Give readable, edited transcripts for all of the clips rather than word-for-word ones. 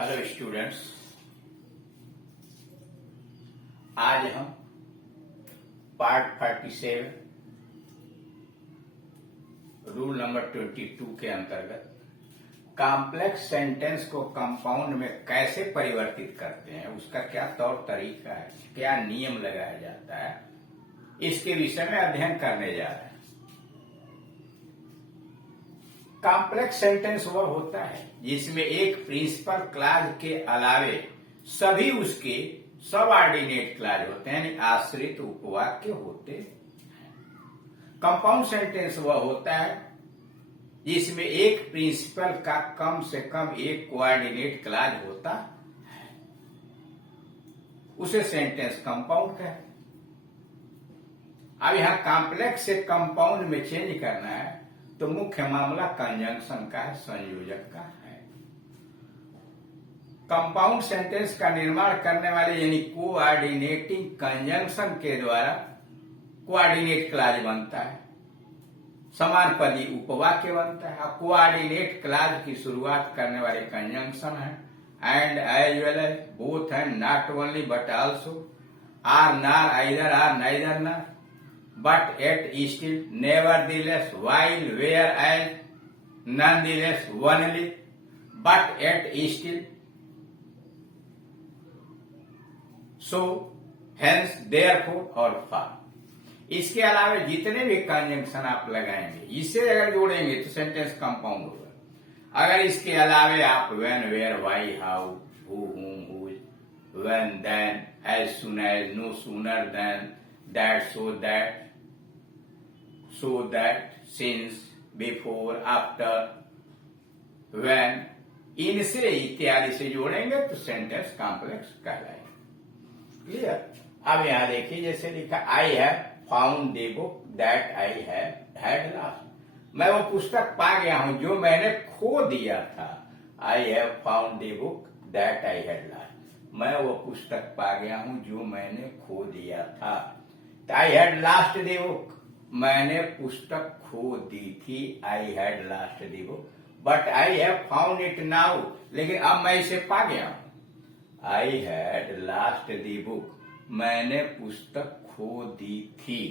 Hello students, आज हम part 47 rule number 22 के अंतर्गत कॉम्प्लेक्स सेंटेंस को कंपाउंड में कैसे परिवर्तित करते हैं, उसका क्या तौर तरीका है, क्या नियम लगाया जाता है, इसके विषय में अध्ययन करने जा रहे हैं। कॉम्प्लेक्स सेंटेंस वह होता है जिसमें एक प्रिंसिपल क्लॉज के अलावे सभी उसके सबऑर्डिनेट क्लॉज होते हैं, यानी आश्रित उपवाक्य होते हैं। कंपाउंड सेंटेंस वह होता है जिसमें एक प्रिंसिपल का कम से कम एक कोऑर्डिनेट क्लॉज होता है, उसे सेंटेंस कंपाउंड कहते हैं। अब यहां कॉम्प्लेक्स से कंपाउंड में चेंज करना है तो मुख्य मामला कंजंक्शन का है, संयोजक का है। कंपाउंड सेंटेंस का निर्माण करने वाले यानी कोऑर्डिनेटिंग कंजंक्शन के द्वारा कोऑर्डिनेट क्लॉज बनता है, समान पदी उपवाक्य बनता है। कोऑर्डिनेट क्लॉज की शुरुआत करने वाले कंजंक्शन है and, as well as, both and, not only but also, or nor, either or, neither nor, but yet still, nevertheless, while, whereas, nonetheless, only, but yet still, so, hence, therefore और far। इसके अलावा जितने भी conjunction आप लगाएंगे, इसे अगर जोड़ेंगे तो सेंटेंस कंपाउंड होगा। अगर इसके अलावा आप when, where, why, how, who, whom, whose, when, then, as soon as, no sooner than, that, so that, since, before, after, when, इनसे इत्यादि से जोड़ेंगे तो सेंटेंस कॉम्प्लेक्स कहलाएगा। क्लियर? अब यहां देखिए, जैसे लिखा I have found the book that I had lost. मैं वो पुस्तक पा गया हूं जो मैंने खो दिया था। I have found the book that I had lost. मैं वो पुस्तक पा गया हूं जो मैंने खो दिया था। I had lost the book, मैंने पुस्तक खो दी थी। I had lost the book but I have found it now, लेकिन अब मैं इसे पा गया हूं। I had lost the book, मैंने पुस्तक खो दी थी।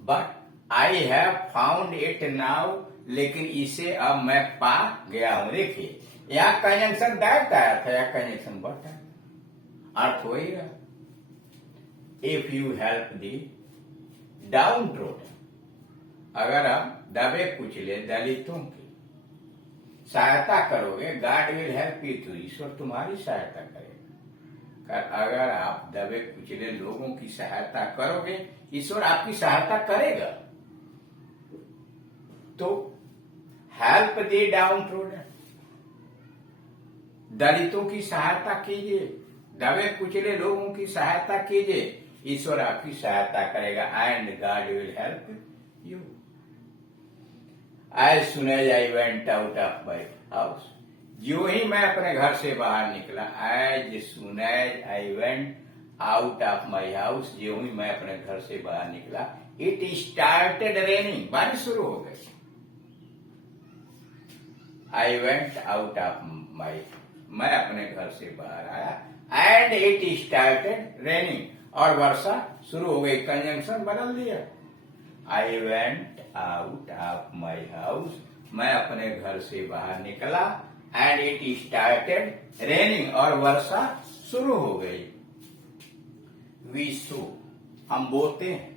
But I have found it now, लेकिन इसे अब मैं पा गया हूं। देखिए यहां कंजंक्शन दैट आया था या कंजंक्शन बट है, अर्थ हो ही रहा। If you help the downtrodden, अगर आप दबे कुचले दलितों की सहायता करोगे, god will help you too, ईश्वर तुम्हारी सहायता करेगा। अगर आप दबे कुचले लोगों की सहायता करोगे, ईश्वर आपकी सहायता करेगा। तो हेल्प दी डाउन ट्रोडन, दलितों की सहायता कीजिए, दबे कुचले लोगों की सहायता कीजिए, ईश्वर आपकी सहायता करेगा। And God will help you. As soon as I went out of my house, जो ही मैं अपने घर से बाहर निकला। As soon as I went out of my house, जो ही मैं अपने घर से बाहर निकला। इट स्टार्टेड रेनिंग, बारिश शुरू हो गई। आई वेंट आउट ऑफ माई, मैं अपने घर से बाहर आया। एंड इट स्टार्टेड रेनिंग, और वर्षा शुरू हो गई। कंजंक्शन बदल दिया। आई went out of my house, मैं अपने घर से बाहर निकला। एंड इट स्टार्टेड रेनिंग, और वर्षा शुरू हो गई। वी सो, हम बोते हैं।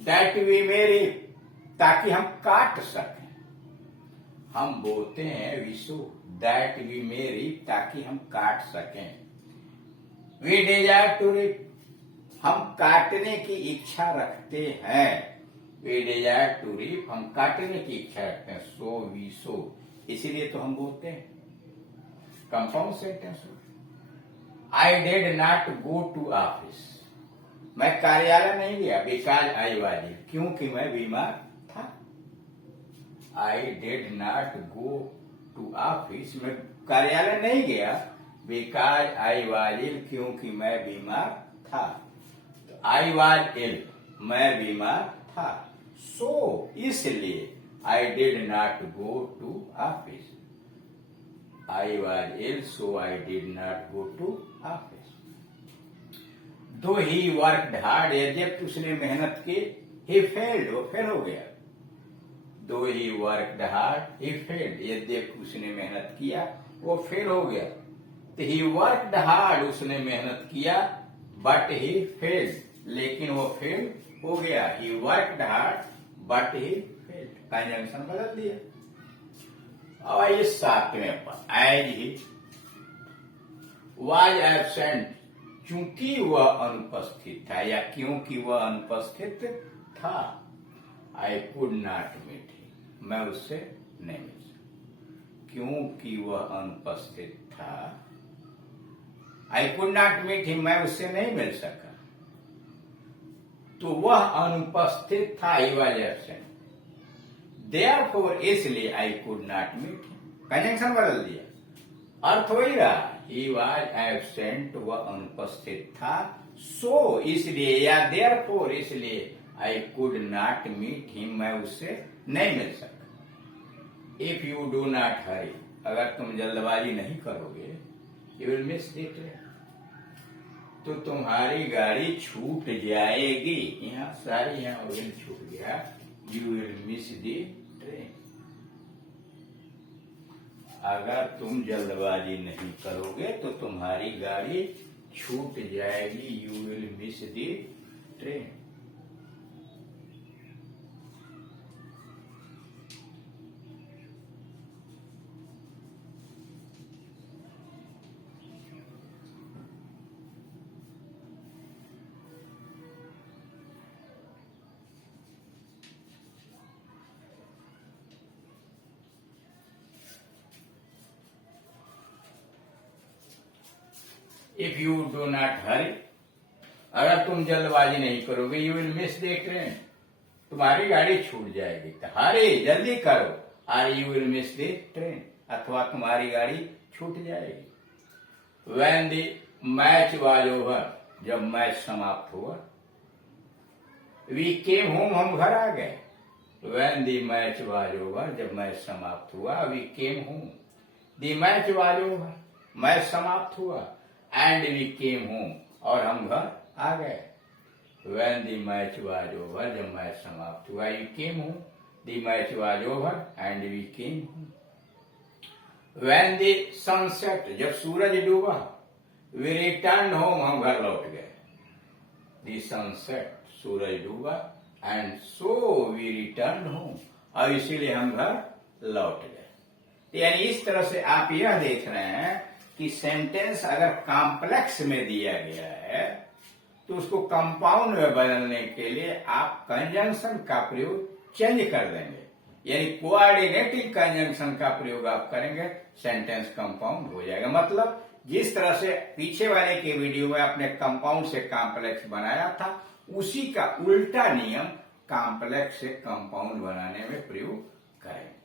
दैट वी मे रीप, ताकि हम काट सकें। हम बोते हैं we sow that we may reap, ताकि हम काट सकें। वी डिजायर टू रीप, हम काटने की इच्छा रखते हैं। वी डिजायर टू रीप, हम काटने की इच्छा रखते हैं। सो वी सो, इसीलिए तो हम बोलते हैं। Compound sentence. I did not go to office, मैं कार्यालय नहीं गया। बिकॉज आई वाज इल, क्योंकि मैं बीमार था। I did not go to office, मैं कार्यालय नहीं गया। बिकॉज आई वाज इल, क्योंकि मैं बीमार था। आई वाज इल, मैं बीमार था। सो, इसलिए I did not go to office. I was ill, so I did not go to office. Though he worked hard, यद्यपि उसने मेहनत की, he failed, वो फेल हो गया. Though he worked hard, he failed, यद्यपि उसने मेहनत किया, वो फेल हो गया. तो he worked hard, उसने मेहनत किया, but he failed, लेकिन वो फेल हो गया. He worked hard, but he failed. Conjunction बदल दिया. अब आइए 7वें पर. As he was absent, चूंकि वह अनुपस्थित था या क्योंकि वह अनुपस्थित था. I could not meet him, मैं उससे नहीं मिल सका. क्योंकि वह अनुपस्थित था, I could not meet him, मैं उससे नहीं मिल सका. तो वह अनुपस्थित था, he was absent. Therefore, इसलिए I could not meet him. Conjunction बदल दिया. अर्थ वही रहा. He was absent, वह अनुपस्थित था. So, इसलिए या therefore, इसलिए I could not meet him, मैं उससे नहीं मिल सका. If you do not hurry, अगर तुम जल्दबाजी नहीं करोगे, you will miss the train. तो तुम्हारी गाड़ी छूट जाएगी. यहाँ सारी यहाँ will छूट गया. You will miss the train. अगर तुम जल्दबाजी नहीं करोगे तो तुम्हारी गाड़ी छूट जाएगी. You will miss the train. If you do not hurry, अगर तुम जल्दबाजी नहीं करोगे, you will miss the train, तुम्हारी गाड़ी छूट जाएगी. तो हरी, जल्दी करो, or you will miss the train, अथवा तुम्हारी गाड़ी छूट जाएगी. When the match was over, जब मैच समाप्त हुआ. We came home, हम घर आ गए. When the match was over, जब मैच समाप्त हुआ, we came home. The match was over, match समाप्त हुआ. And we came home, और हम घर आ गए. When the match was over, जब मैच समाप्त हुआ, you came home. The match was over, and we came home. When the sun set, जब सूरज डूबा, we returned home, हम घर लौट गए. The sun set, सूरज डूबा, and so we returned home, और इसीलिए हम घर लौट गए. यानी इस तरह से आप यह देख रहे हैं कि सेंटेंस अगर कॉम्प्लेक्स में दिया गया है तो उसको कंपाउंड में बदलने के लिए आप कंजंक्शन का प्रयोग चेंज कर देंगे. यानी कोऑर्डिनेटिव कंजंक्शन का प्रयोग आप करेंगे, सेंटेंस कंपाउंड हो जाएगा. मतलब जिस तरह से पीछे वाले के वीडियो में आपने कंपाउंड से कॉम्प्लेक्स बनाया था, उसी का उल्टा नियम कॉम्प्लेक्स से कंपाउंड बनाने में प्रयोग करेंगे.